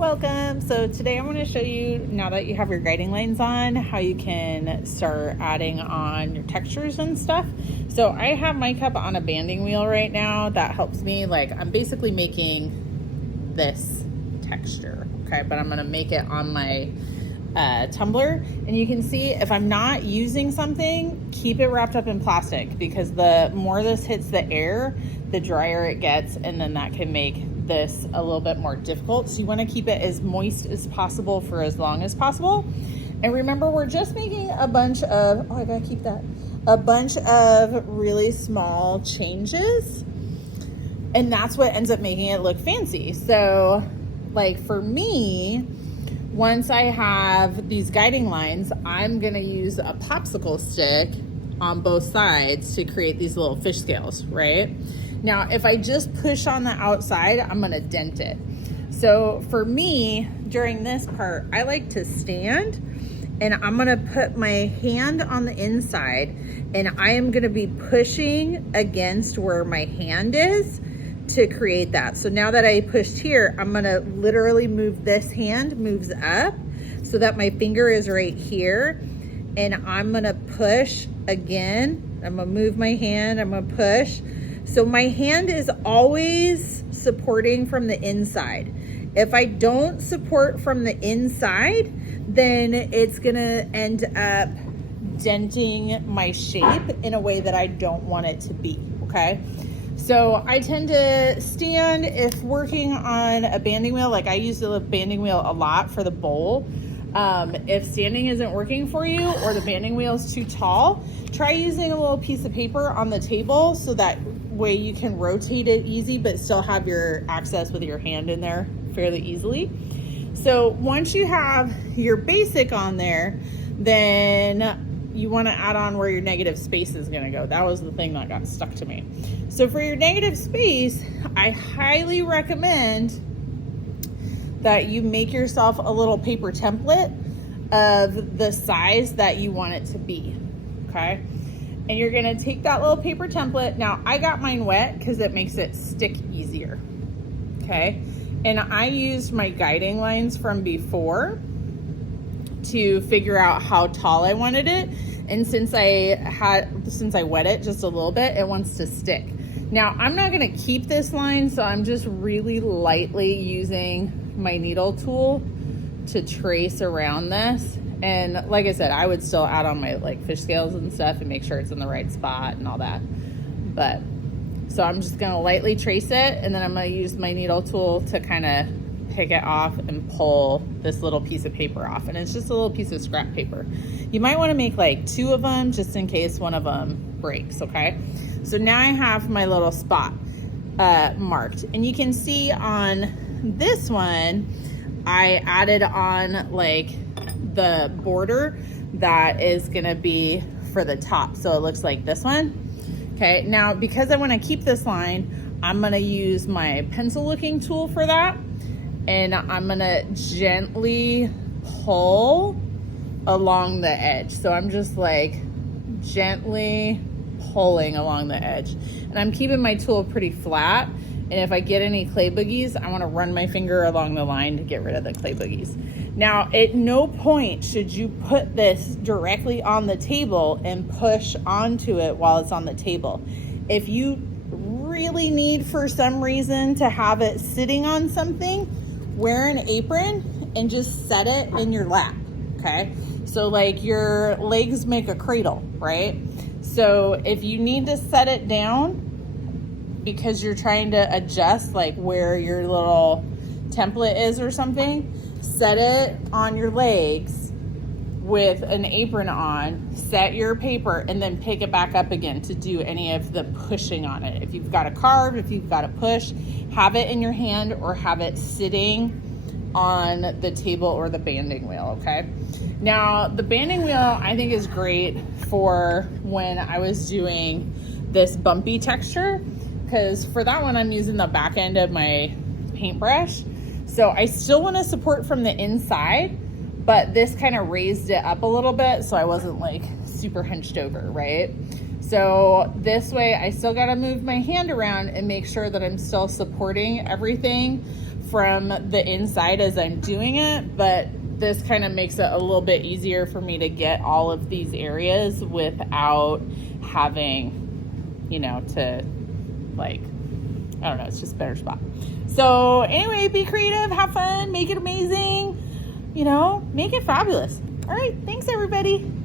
Welcome. So today I want to show you, now that you have your guiding lines on, how you can start adding on your textures and stuff. So I have my cup on a banding wheel right now. That helps me, like, I'm basically making this texture, okay? But I'm going to make it on my tumbler, and you can see if I'm not using something, keep it wrapped up in plastic, because the more this hits the air, the drier it gets, and then that can make this a little bit more difficult. So you want to keep it as moist as possible for as long as possible. And remember, we're just making a bunch of, oh, I gotta keep that, a bunch of really small changes, and that's what ends up making it look fancy. So like for me, once I have these guiding lines, I'm gonna use a popsicle stick on both sides to create these little fish scales, right? Now, if I just push on the outside, I'm gonna dent it. So for me, during this part, I like to stand, and I'm gonna put my hand on the inside, and I am gonna be pushing against where my hand is to create that. So now that I pushed here, I'm gonna literally move, this hand moves up so that my finger is right here, and I'm gonna push again. I'm gonna move my hand, I'm gonna push. So my hand is always supporting from the inside. If I don't support from the inside, then it's gonna end up denting my shape in a way that I don't want it to be, okay? So I tend to stand if working on a banding wheel. Like I use the banding wheel a lot for the bowl. If standing isn't working for you, or the banding wheel is too tall, try using a little piece of paper on the table, so that way you can rotate it easy but still have your access with your hand in there fairly easily. So once you have your basic on there, then you want to add on where your negative space is going to go. That was the thing that got stuck to me. So for your negative space, I highly recommend that you make yourself a little paper template of the size that you want it to be, okay? And you're gonna take that little paper template. Now, I got mine wet because it makes it stick easier, okay? And I used my guiding lines from before to figure out how tall I wanted it. And since I wet it just a little bit, it wants to stick. Now, I'm not gonna keep this line, so I'm just really lightly using my needle tool to trace around this. And like I said, I would still add on my like fish scales and stuff and make sure it's in the right spot and all that. But so I'm just gonna lightly trace it, and then I'm gonna use my needle tool to kind of pick it off and pull this little piece of paper off. And it's just a little piece of scrap paper. You might want to make like 2 of them just in case one of them breaks, okay? So now I have my little spot marked, and you can see on this one, I added on like the border that is gonna be for the top. So it looks like this one. Okay, now because I wanna keep this line, I'm gonna use my pencil looking tool for that. And I'm gonna gently pull along the edge. So I'm just like gently pulling along the edge. And I'm keeping my tool pretty flat. And if I get any clay boogies, I want to run my finger along the line to get rid of the clay boogies. Now, at no point should you put this directly on the table and push onto it while it's on the table. If you really need, for some reason, to have it sitting on something, wear an apron and just set it in your lap, okay? So like your legs make a cradle, right? So if you need to set it down, because you're trying to adjust like where your little template is or something, set it on your legs with an apron on, set your paper, and then pick it back up again to do any of the pushing on it. If you've got to carve, if you've got to push, have it in your hand or have it sitting on the table or the banding wheel, okay? Now, the banding wheel I think is great for when I was doing this bumpy texture, because for that one, I'm using the back end of my paintbrush. So I still want to support from the inside, but this kind of raised it up a little bit so I wasn't like super hunched over, right? So this way I still got to move my hand around and make sure that I'm still supporting everything from the inside as I'm doing it, but this kind of makes it a little bit easier for me to get all of these areas without having, you know, to like, I don't know, it's just a better spot. So anyway, be creative, have fun, make it amazing, you know, make it fabulous. All right, thanks everybody.